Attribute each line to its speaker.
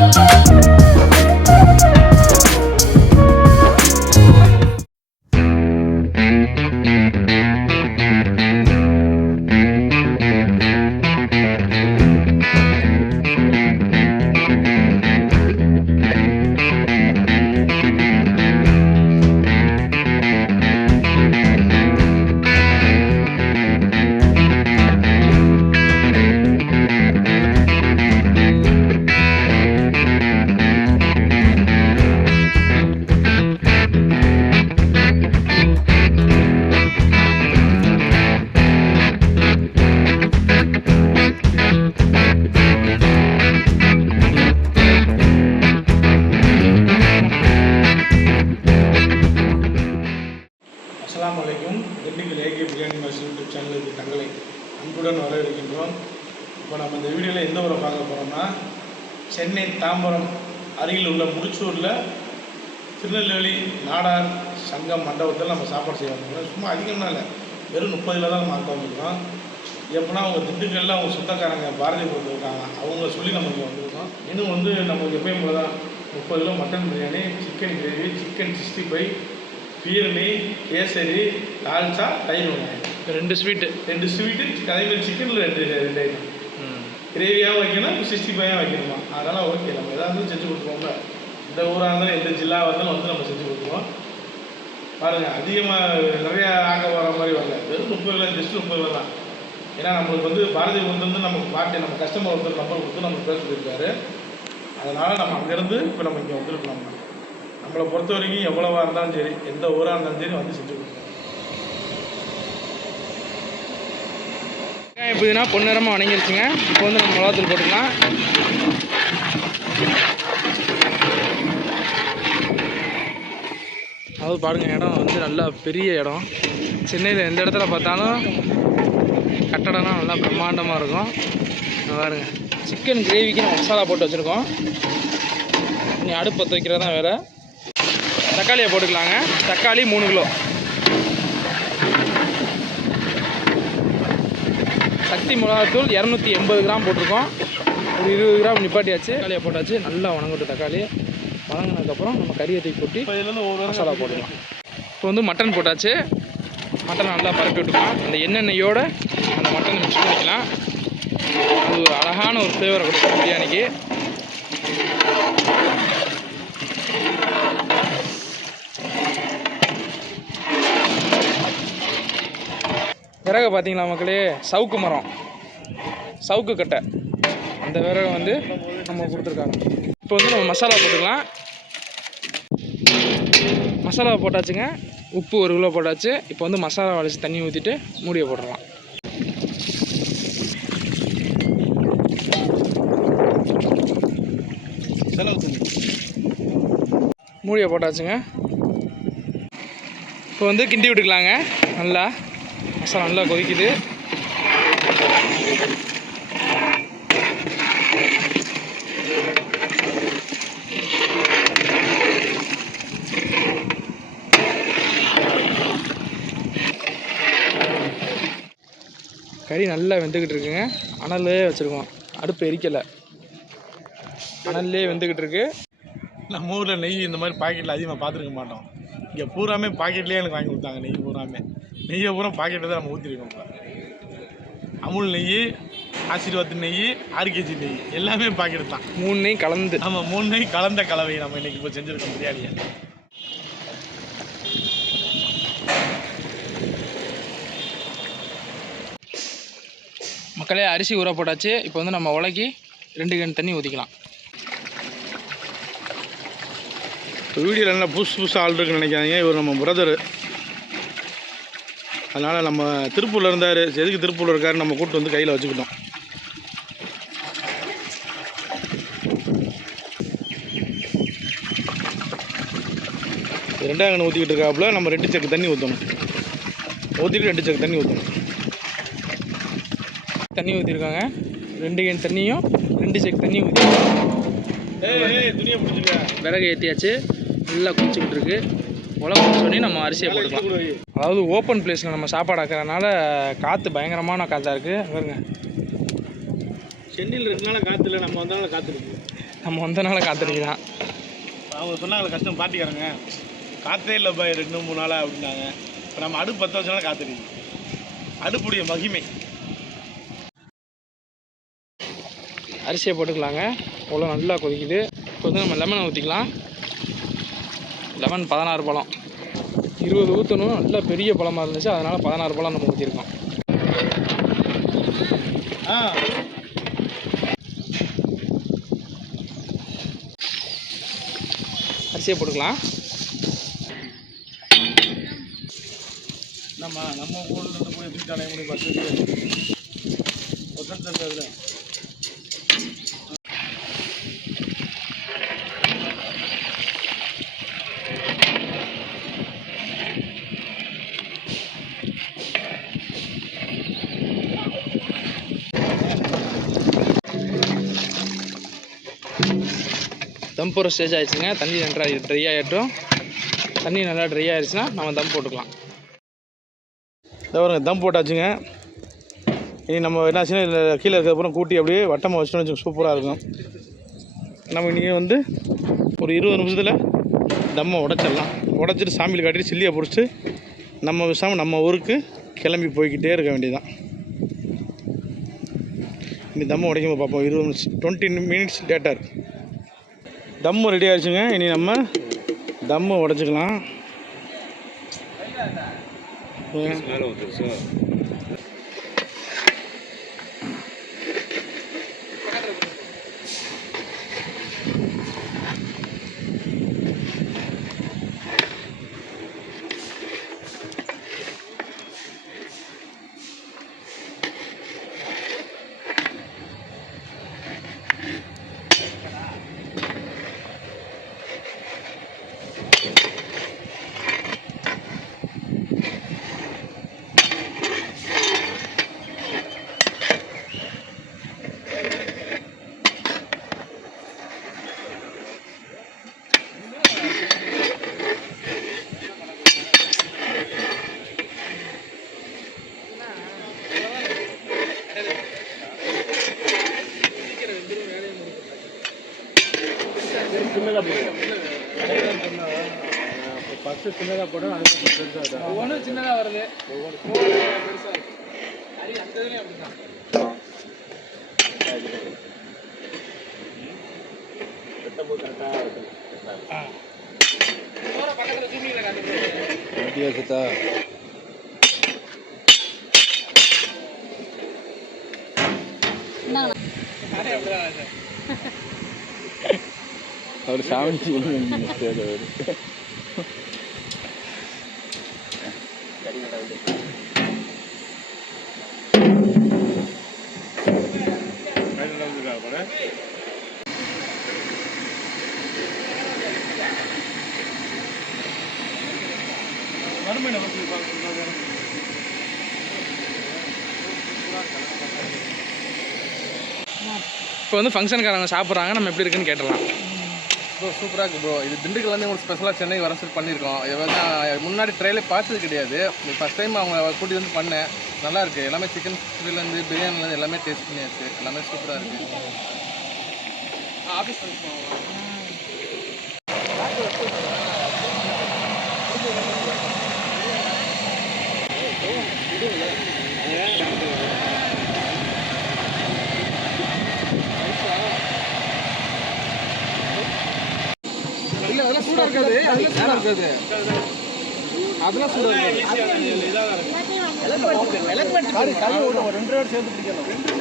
Speaker 1: Thank you. Biryani YouTube சேனலுக்கு தங்களை அன்புடன் வரவேற்கின்றோம். இப்போ நம்ம இந்த வீடியோவில் எந்த ஊரை பார்க்க போகிறோம்னா சென்னை தாம்பரம் அருகில் உள்ள முடிச்சூரில் திருநெல்வேலி நாடார் சங்கம் மண்டபத்தில் நம்ம சாப்பாடு செய்ய வந்திருக்கோம். சும்மா அதிகமாக இல்லை வெறும் முப்பதில் தான் நம்ம அங்கே வந்திருக்கோம் எப்படின்னா அவங்க திண்டுக்கல்ல அவங்க சொந்தக்காரங்க பாரதிபுரத்தில் இருக்காங்க. அவங்க சொல்லி நம்ம இங்கே வந்திருக்கோம். இன்னும் வந்து நமக்கு எப்பயும் போல தான் முப்பது kilo mutton biryani chicken gravy chicken sixty five phirni kesari dalcha தயிர் வெங்காயம்
Speaker 2: ரெண்டு ஸ்வீட்டு.
Speaker 1: ரெண்டு ஸ்வீட்டு அதேமாதிரி சிக்கனில் ரெண்டு ரெண்டு ஐட்டம் கிரேவியாகவும் வைக்கணும் சிக்ஸ்டி ஃபைவாக வைக்கணுமா? அதனால் ஓகே நம்ம இருந்தாலும் செஞ்சு கொடுத்துருவோம்ல இந்த ஊராக இருந்தாலும் எந்த ஜில்லாவாக இருந்தாலும் வந்து நம்ம செஞ்சு கொடுத்துருவோம் பாருங்கள் அதிகமாக நிறைய ஆக வர மாதிரி வரல. வெறும் முப்பது ரூபா ஜஸ்ட் முப்பது ரூபா தான். ஏன்னா நம்மளுக்கு வந்து பாரதி வந்து நமக்கு பார்ட்டி நம்ம கஸ்டமர் ஒருத்தர் நம்பர் கொடுத்து நம்ம பேச சொல்லியிருக்காரு. அதனால் நம்ம அங்கேருந்து இப்போ நம்ம இங்கே வந்துருக்கோம் நம்ம நம்மளை பொறுத்த வரைக்கும் எவ்வளவா இருந்தாலும் சரி எந்த ஊராக இருந்தாலும் சரி வந்து செஞ்சு கொடுப்போம்
Speaker 2: வெங்காயம் புதினா பொன்னிறமாக வணங்கிருச்சுங்க. இப்போ வந்து நம்ம மிளகாத்தூள் போட்டுக்கலாம். அதாவது பாருங்க இடம் வந்து நல்லா பெரிய இடம். சென்னையில் எந்த இடத்துல பார்த்தாலும் கட்டடம்லாம் நல்லா பிரம்மாண்டமாக இருக்கும். பாருங்க சிக்கன் கிரேவிக்கு நம்ம மசாலா போட்டு வச்சுருக்கோம். நீ அடுப்பு பற்ற வைக்கிறதான் வேறு தக்காளியை போட்டுக்கலாங்க. தக்காளி மூணு கிலோ. சக்தி மிளகாத்தூள் இரநூத்தி எண்பது கிராம் போட்டிருக்கோம். ஒரு இருபது கிராம் நிப்பாட்டியாச்சு. தக்காளியை போட்டாச்சு. நல்லா வணங்கட்டும் தக்காளி. வணங்கினதுக்கப்புறம் நம்ம கறியை தூக்கி கொட்டி மசாலா போட்டுக்கலாம் இப்போ வந்து மட்டன் போட்டாச்சு. மட்டன் நல்லா பரப்பி விட்டுக்கலாம். அந்த எண்ணெய்யோட அந்த மட்டன் மிக்ஸ் பண்ணிக்கலாம் அது ஒரு அழகான ஒரு ஃப்ளேவரை கொடுக்கும் பிரியாணிக்கு. விறகு பார்த்தீங்களா மக்களே? சவுக்கு மரம். சவுக்கு கட்டை. அந்த விறகு வந்து நம்ம கொடுத்துருக்காங்க. இப்போ வந்து நம்ம மசாலா போட்டுக்கலாம். மசாலா போட்டாச்சுங்க. உப்பு ஒரு கிலோ போட்டாச்சு. இப்போ வந்து மசாலா வளைச்சி தண்ணி ஊற்றிட்டு மூடியை போட்டுடலாம் மூடியை போட்டாச்சுங்க. இப்போ வந்து கிண்டி விட்டுக்கலாங்க. நல்லா. மசாலா நல்லா கொதிக்குது. கறி நல்லா வெந்துக்கிட்டு இருக்குங்க. அனல்லே வச்சுருக்கோம். அடுப்பு எரிக்கலை. அனல்லே வெந்துக்கிட்டு இருக்கு.
Speaker 1: நம்ம ஊரில் நெய் இந்த மாதிரி பாக்கெட்டில் அதிகமாக பார்த்துருக்க மாட்டோம். இங்கே பூராமே பாக்கெட்லேயே எனக்கு வாங்கி கொடுத்தாங்க நெய் பூராமே. நெய்யை பூரா பாக்கெட்டில் தான் நம்ம ஊற்றிருக்கோம் அமுல் நெய் ஆசீர்வாத் நெய் ஆர்கேஜி நெய் எல்லாமே பாக்கெட் தான்.
Speaker 2: மூணு நெய் கலந்து.
Speaker 1: ஆமாம் மூணு நெய் கலந்த கலவை நம்ம இன்னைக்கு இப்போ செஞ்சுருக்கோம் பிரியாணியை.
Speaker 2: மக்களே அரிசி ஊற போட்டாச்சு. இப்போ வந்து நம்ம உலக்கி ரெண்டு கன் தண்ணி ஊற்றிக்கலாம்
Speaker 1: வீடியோவில் என்ன புதுசு புதுசாக ஆள் இருக்குன்னு நினைக்காதீங்க. இவர் நம்ம பிரதரு அதனால் நம்ம திருப்பூரில் இருந்தார். எதுக்கு திருப்பூரில் இருக்காரு நம்ம கூப்பிட்டு வந்து கையில் வச்சுக்கிட்டோம். ரெண்டாம் கண்ணு ஊற்றிக்கிட்டு இருக்காப்புல நம்ம ரெண்டு செக்கு தண்ணி ஊற்றணும் ஊற்றிட்டு ரெண்டு செக்கு தண்ணி ஊற்றணும்
Speaker 2: தண்ணி ஊற்றிருக்காங்க ரெண்டு கேன் தண்ணியும் ரெண்டு செக் தண்ணி ஊற்றி
Speaker 1: துணியை பிடிச்சிருக்க.
Speaker 2: விறகு ஏற்றியாச்சு நல்லா குடிச்சிக்கிட்டு இருக்கு. உலக குடிச்சோடனே நம்ம அரிசியை போட்டுக்கலாம். அதாவது ஓப்பன் பிளேஸில் நம்ம சாப்பாடு ஆக்கிறதுனால காற்று பயங்கரமான காற்றா இருக்குது பாருங்க
Speaker 1: சென்னையில் இருக்கனால காற்று இல்லை நம்ம வந்தாலும் காற்று இருக்கு.
Speaker 2: நம்ம வந்தனால காத்திருக்கிறான்
Speaker 1: அவங்க சொன்னாங்களே கஷ்டம் பாட்டிக்காரங்க. காற்றே இல்லை பாய் ரெண்டு மூணு நாளாக அப்படின்னாங்க. இப்போ நம்ம அடுப்பு பற்ற வச்சனால காத்திருக்கு அடுப்புடைய மகிமை.
Speaker 2: அரிசியை போட்டுக்கலாங்க. அவ்வளோ நல்லா கொதிக்குது. இப்போ வந்து நம்ம லெமனை ஊற்றிக்கலாம் லெமன் பதினாறு பழம். இருபது ஊற்றணும் நல்லா பெரிய பழமாக இருந்துச்சு அதனால் பதினாறு பழம் நம்ம ஊற்றிருக்கோம்
Speaker 1: ஆ.
Speaker 2: அரிசியை போட்டுக்கலாம்.
Speaker 1: நம்ம நம்ம ஊரில் இருந்து போய் தூக்கிட்டாலே முடியும் பஸ்
Speaker 2: தம் போகிற ஸ்டேஜ் ஆகிடுச்சுங்க தண்ணி நல்லா ட்ரை ஆகிட்டும் தண்ணி நல்லா ட்ரை ஆகிடுச்சுன்னா நம்ம தம் போட்டுக்கலாம்.
Speaker 1: இதை பாருங்க தம் போட்டாச்சுங்க. இனி நம்ம என்னாச்சுன்னா இதில் கீழே இருக்கிறப்பறம் கூட்டி அப்படியே வட்டமாக வச்சுட்டோம்னு வச்சு சூப்பராக இருக்கும். நம்ம இன்றைக்கி வந்து ஒரு இருபது நிமிஷத்தில் தம்மை உடச்சிடலாம். உடச்சிட்டு சாமியில் காட்டிட்டு சில்லியை பிடிச்சிட்டு நம்ம விஷாமல் நம்ம ஊருக்கு கிளம்பி போய்கிட்டே இருக்க வேண்டியதுதான். இனி தம்மை உடைக்கும் பார்ப்போம் இருபது நிமிஷம் twenty minutes later dum ready ஆயிடுச்சுங்க. இனி நம்ம தம்மு உடச்சிக்கலாம். ஃபஸ்ட்டு சின்னதாக போடும் அதுக்கப்புறம் பெருசாக
Speaker 2: ஒவ்வொன்றும் சின்னதாக வருது பெருசாக அரி அந்த இதுலேயும் அப்படிதான் பக்கத்தில் காட்டுறது
Speaker 3: அவர் சாமி
Speaker 1: மறுமை நமக்கு பார்க்கணும்
Speaker 2: இப்போ வந்து ஃபங்க்ஷனுக்காரங்க சாப்பிட்றாங்க நம்ம எப்படி இருக்குன்னு கேட்டலாம்
Speaker 3: ப்ரோ சூப்பராக இருக்குது ப்ரோ இது திண்டுக்கல்லேருந்து உங்களுக்கு ஸ்பெஷலாக சென்னை வர சொல்லி பண்ணியிருக்கோம் இது நான் முன்னாடி ட்ரையிலே பார்த்தது கிடையாது. ஃபஸ்ட் டைம் அவங்க கூட்டிகிட்டு வந்து பண்ணேன். நல்லா இருக்குது எல்லாமே சிக்கன் சிக்ஸ்டிலேருந்து பிரியாணிலேருந்து எல்லாமே டேஸ்ட் பண்ணியாச்சு. எல்லாமே சூப்பராக இருக்குது
Speaker 2: ஆஃபீஸ்
Speaker 3: இல்லை அதெல்லாம் சூடாக இருக்காது அதெல்லாம் சூடாக இருக்காது. அதெல்லாம் சூடாக இருக்காது. ரெண்டு ரூபா சேர்த்து பிடிக்கணும்